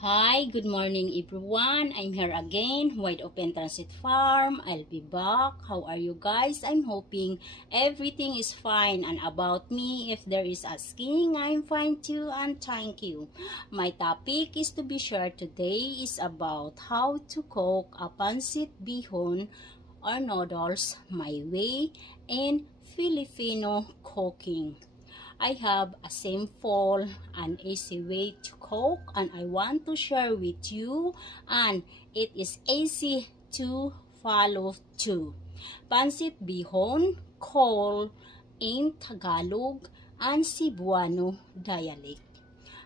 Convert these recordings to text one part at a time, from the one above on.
Hi, good morning everyone. I'm here again, Wide Open Transit Farm. I'll be back. How are you guys? I'm hoping everything is fine. And about me, if there is asking, I'm fine too and thank you. My topic is to be shared today is about how to cook a pancit bihon or noodles my way in Filipino cooking. I have a simple and easy way to cook and I want to share with you, and it is easy to follow too. Pancit bihon, called in Tagalog and Cebuano dialect.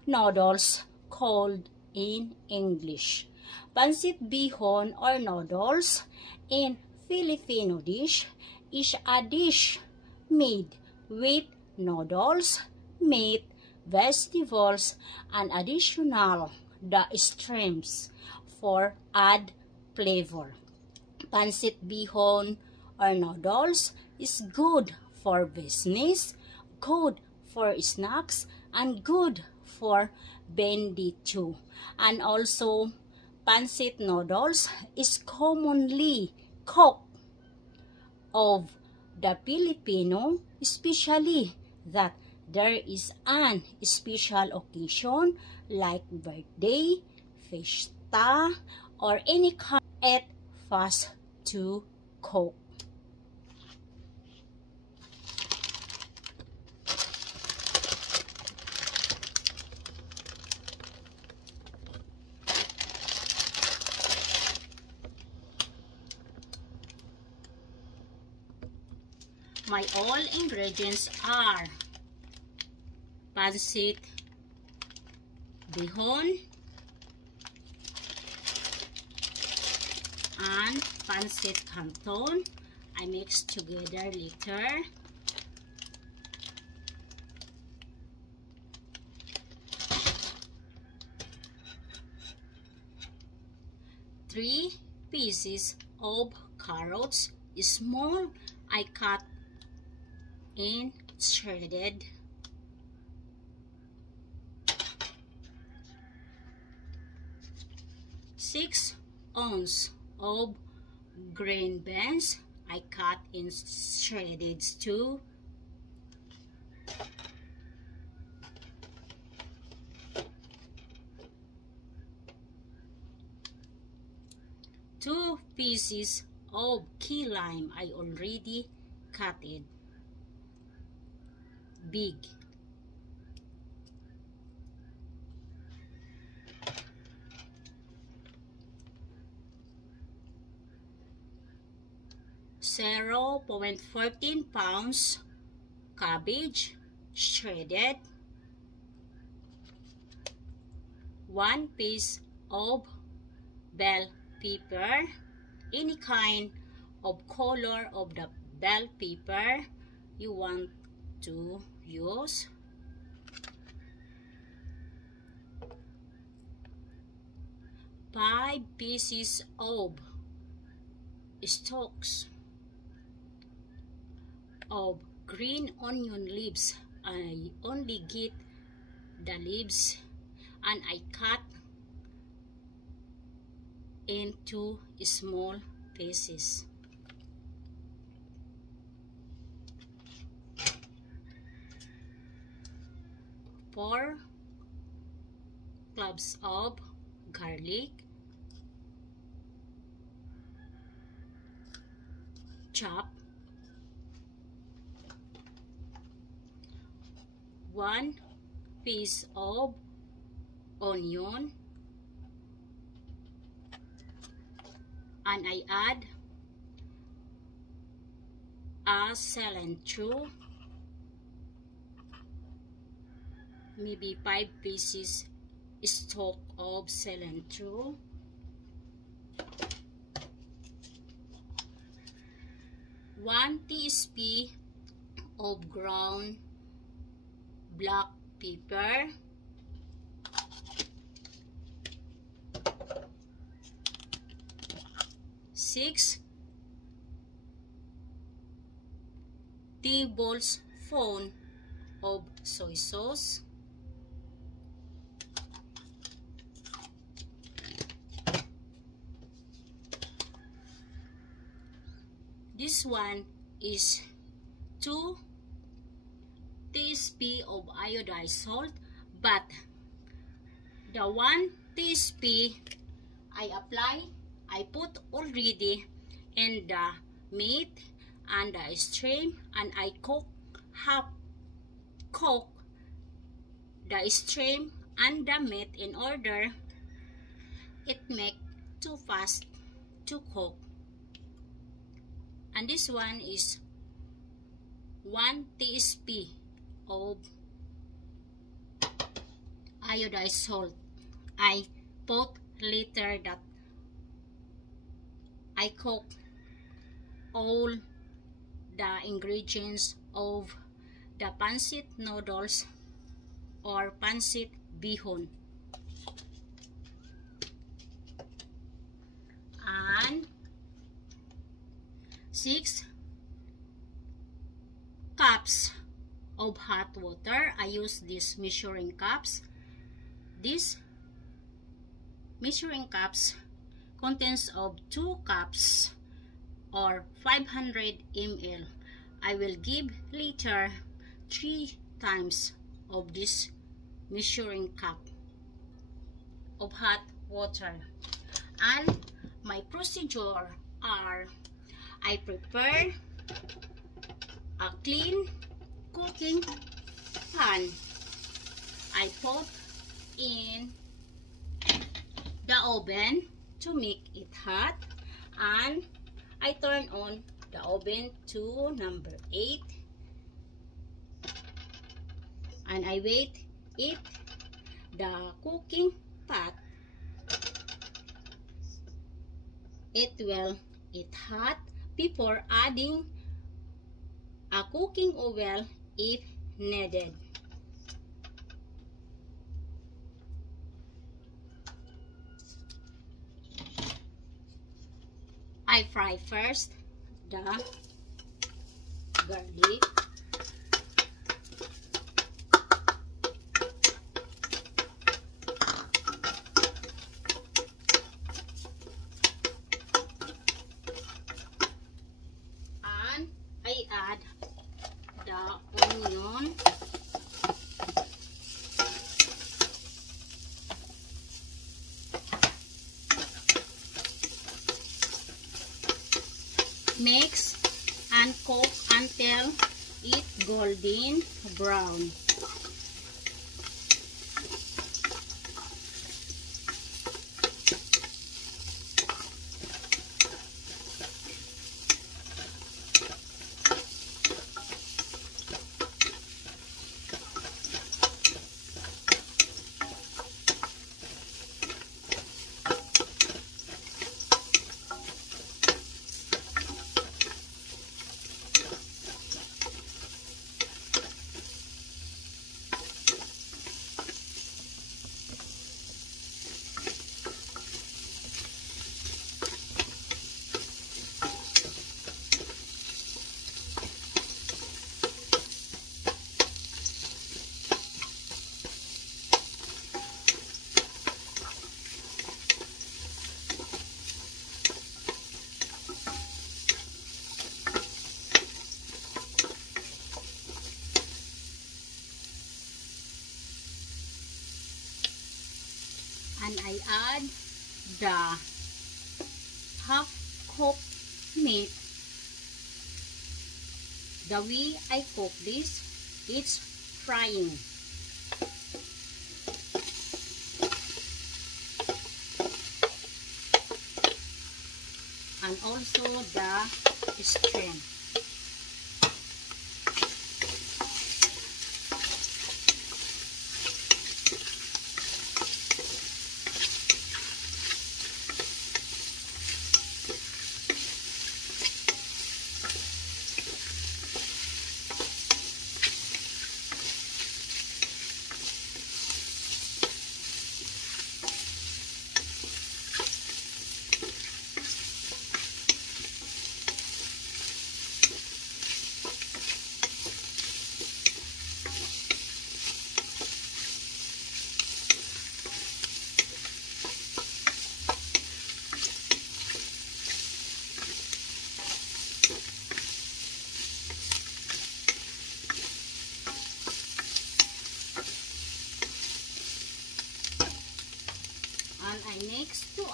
Noodles, called in English. Pancit bihon or noodles in Filipino dish is a dish made with noodles, meat, vegetables, and additional the streams for add flavor. Pancit bihon or noodles is good for business, good for snacks, and good for bendy too. And also, pancit noodles is commonly cooked of the Filipino, especially that there is an special occasion like birthday, fiesta, or any kind at fast to cook. My all ingredients are pancit bihon and pancit canton. I mix together later. Three pieces of carrots, small, I cut in shredded. 6 ounces of green beans, I cut in shredded too. 2 pieces of key lime, I already cut it big. Zero 0.14 pounds cabbage shredded. 1 piece of bell pepper, any kind of color of the bell pepper you want to use. 5 pieces of stalks of green onion leaves. I only get the leaves and I cut into small pieces. 4 cloves of garlic, chop. 1 piece of onion, and I add a cilantro, maybe 5 pieces stalk of cilantro. 1 teaspoon of ground black pepper. 6 tablespoons of soy sauce. This one is 2 TSP of iodized salt, but the 1 TSP I put already in the meat and the stream, and I cook the stream and the meat in order it make too fast to cook. And this one is 1 TSP of iodized salt. I put later that I cook all the ingredients of the pancit noodles or pancit bihon. And 6 cups of hot water. I use these measuring cups. This measuring cups contains of 2 cups or 500 ml. I will give later 3 times of this measuring cup of hot water. And my procedure are, I prepare a clean cooking pan. I put in the oven to make it hot, and I turn on the oven to number 8, and I wait it the cooking pot it will get hot before adding a cooking oil if needed. I fry first the garlic, and I add the onion, mix and cook until it golden brown. And I add the half-cooked meat. The way I cook this, it's frying. And also the stream.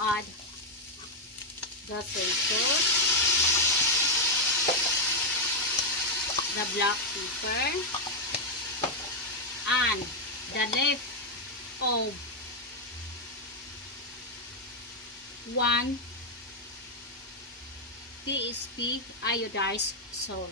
add the soy sauce, the black pepper, and the leaf of 1 teaspoon iodized salt.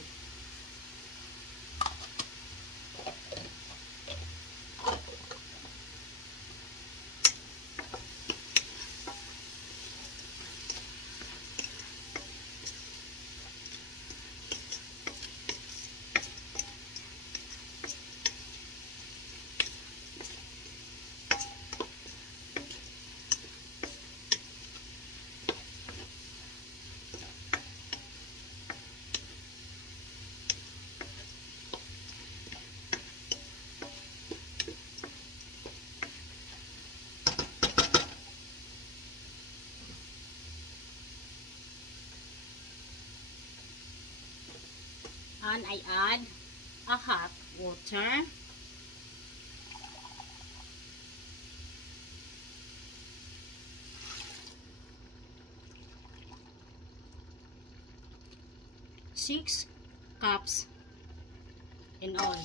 And I add a hot water. Six cups in all.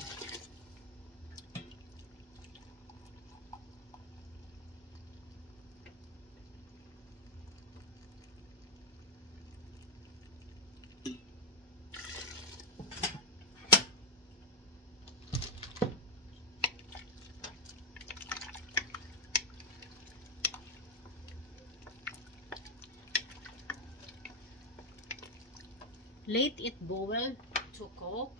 Let it boil to cook.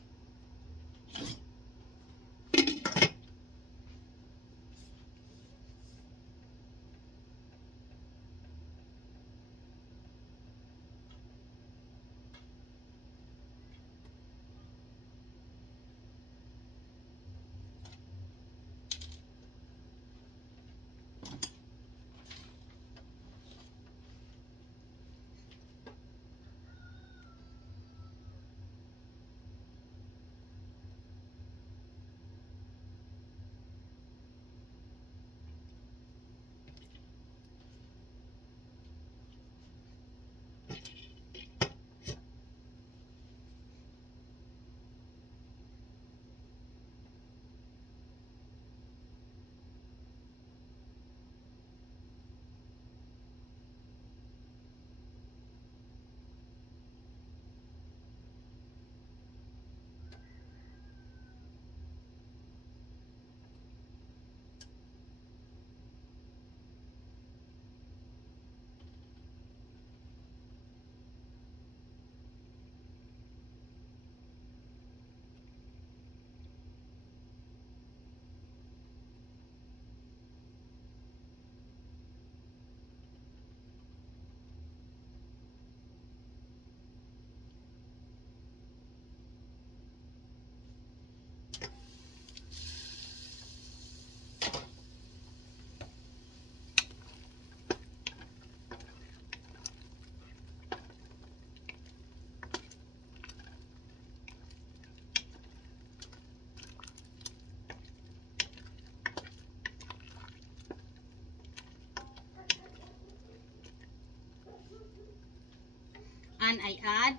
And I add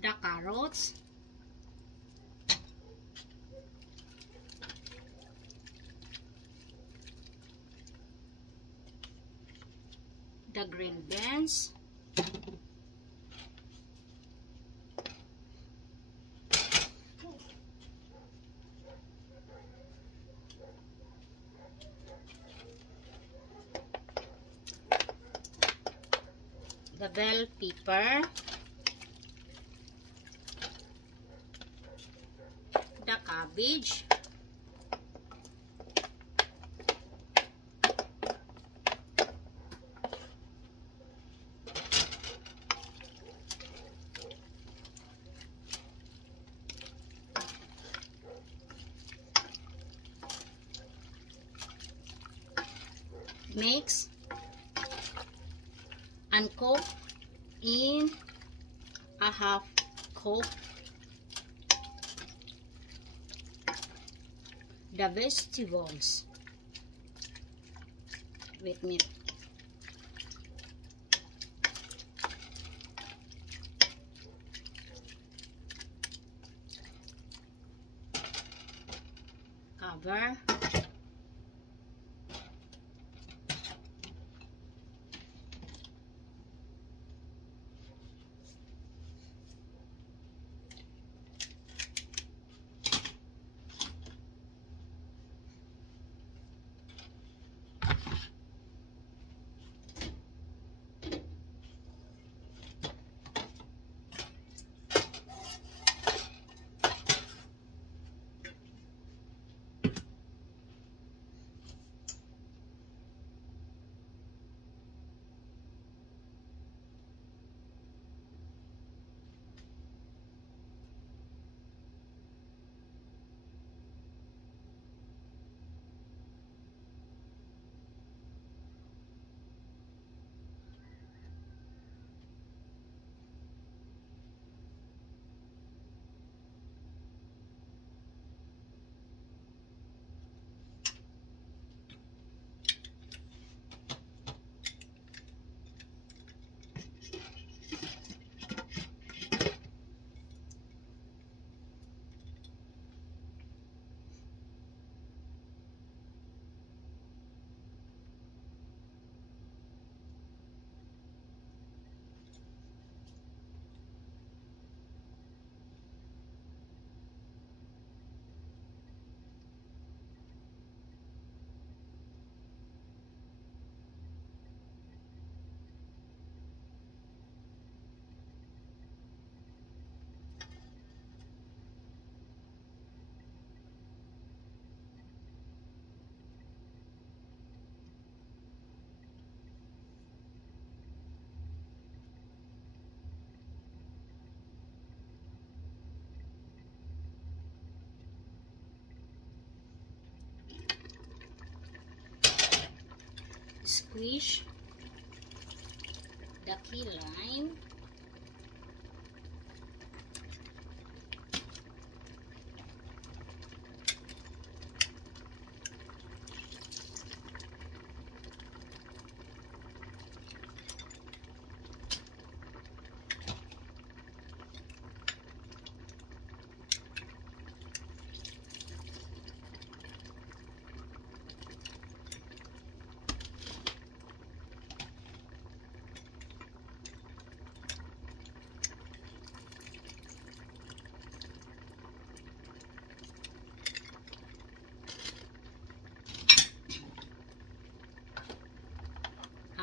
the carrots, the green beans, the bell pepper, the cabbage, mix and cook in a half cup the vegetables with meat. cover. Squish the key line.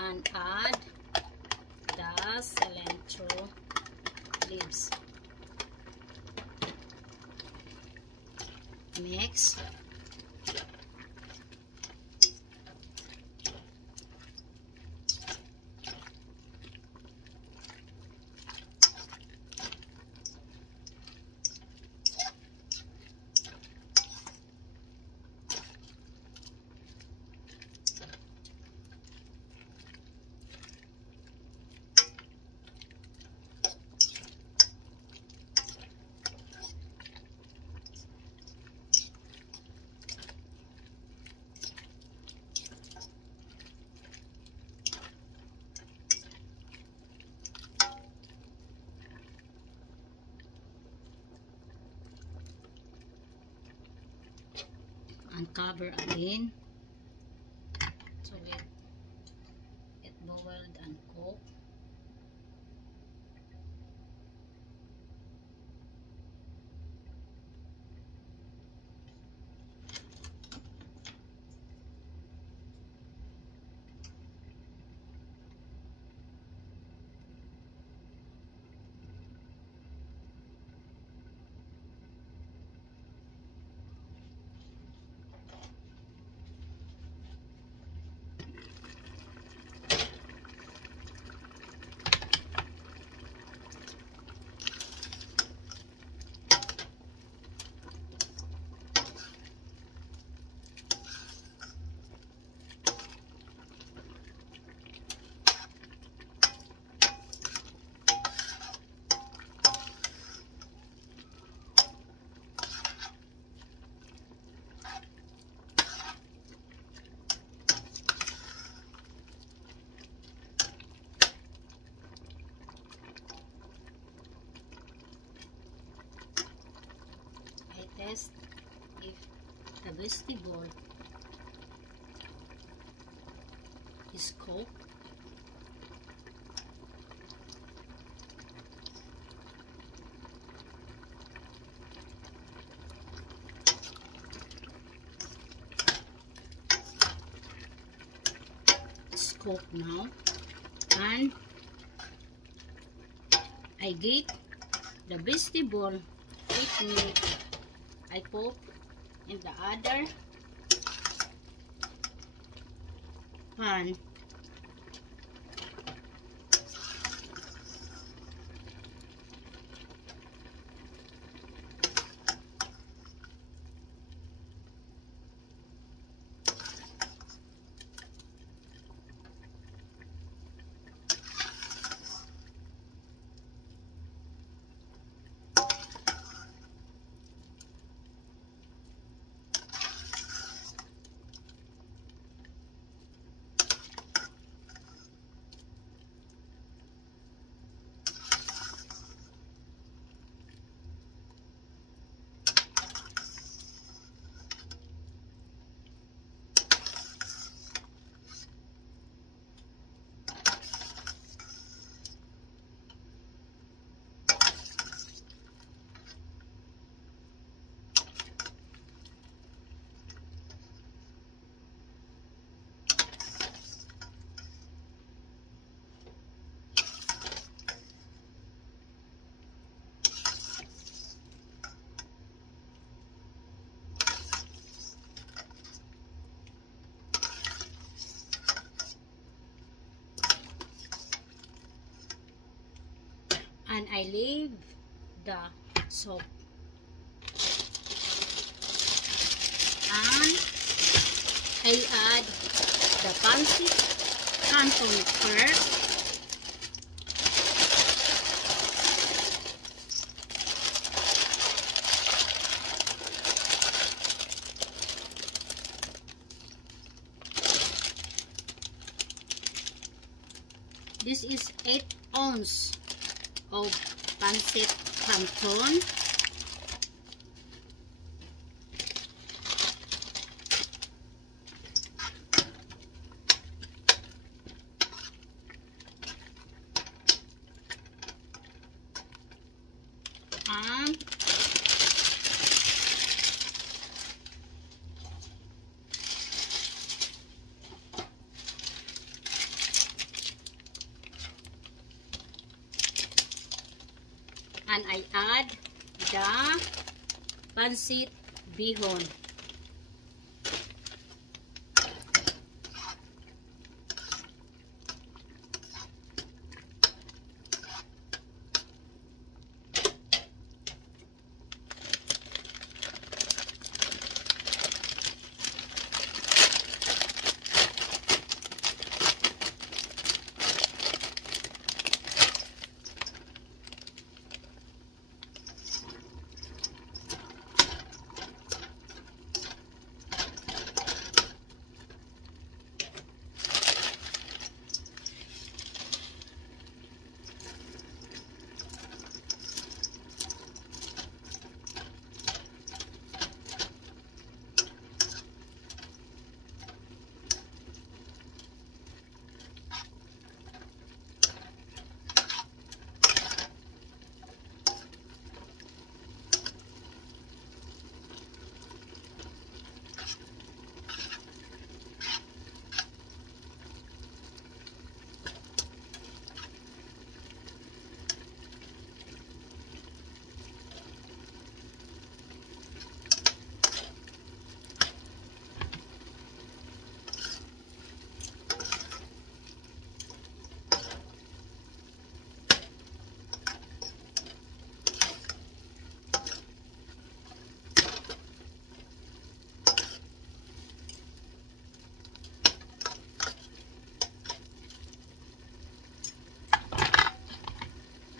And add the cilantro leaves. Mix. And cover again so let it boiled and cook. I test if The vegetable is cooked. It's cooked now, and I get the vegetable 8 minutes. I put in the other pan. And I leave the soap, and I add the pancit canton first. This is 8 ounces of pancit canton. And I add the pancit bihon.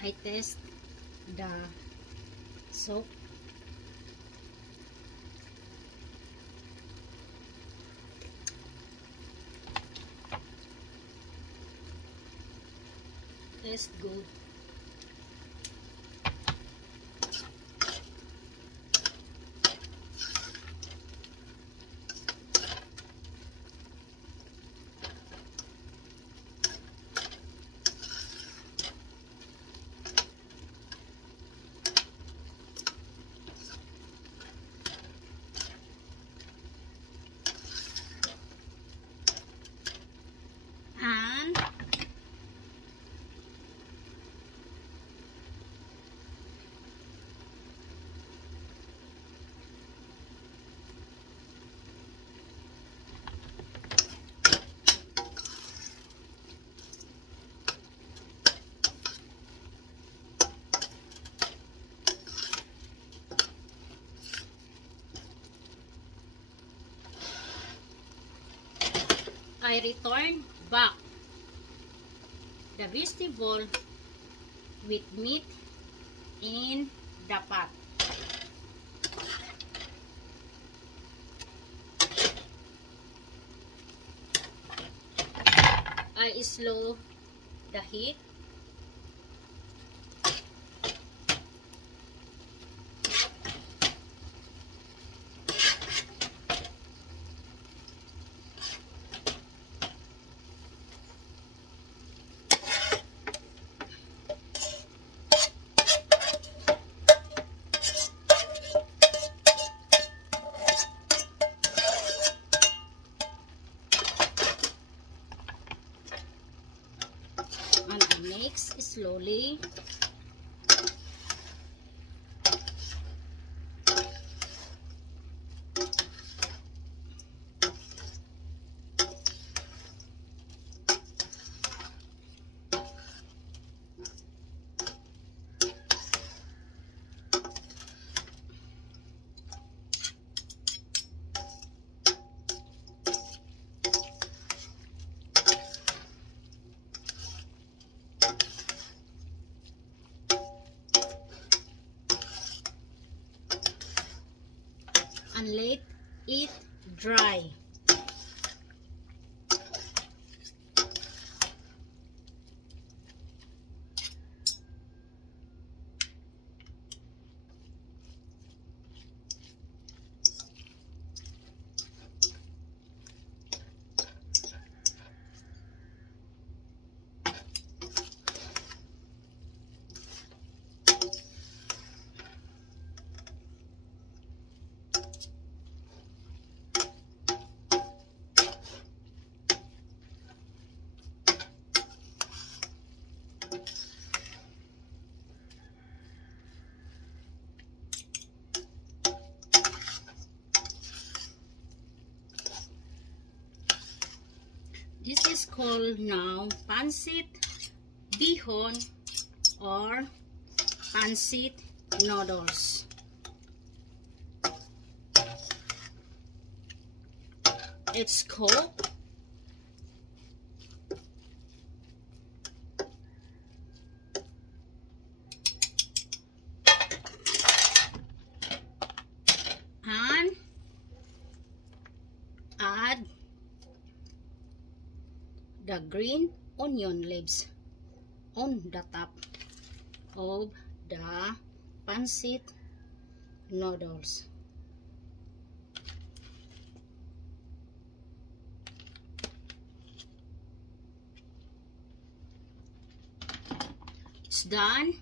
I test the soap. Tastes good. I return back the vegetable with meat in the pot. I slow the heat. And I mix slowly. And let it dry. This is called now pancit bihon or pancit noodles. It's cooked and add the green onion leaves on the top of the pancit noodles. It's done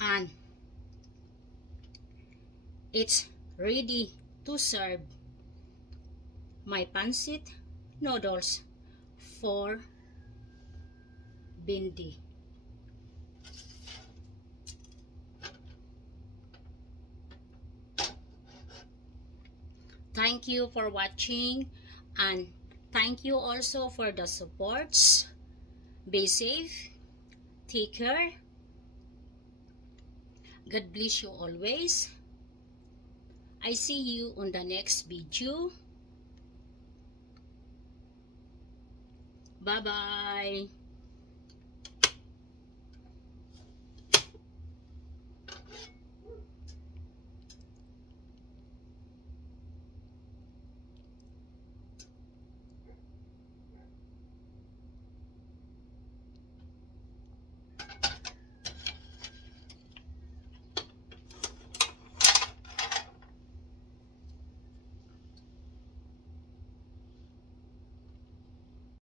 and it's ready to serve my pancit noodles for Bindi. Thank you for watching and thank you also for the supports. Be safe. Take care. God bless you always. I see you on the next video. Bye-bye.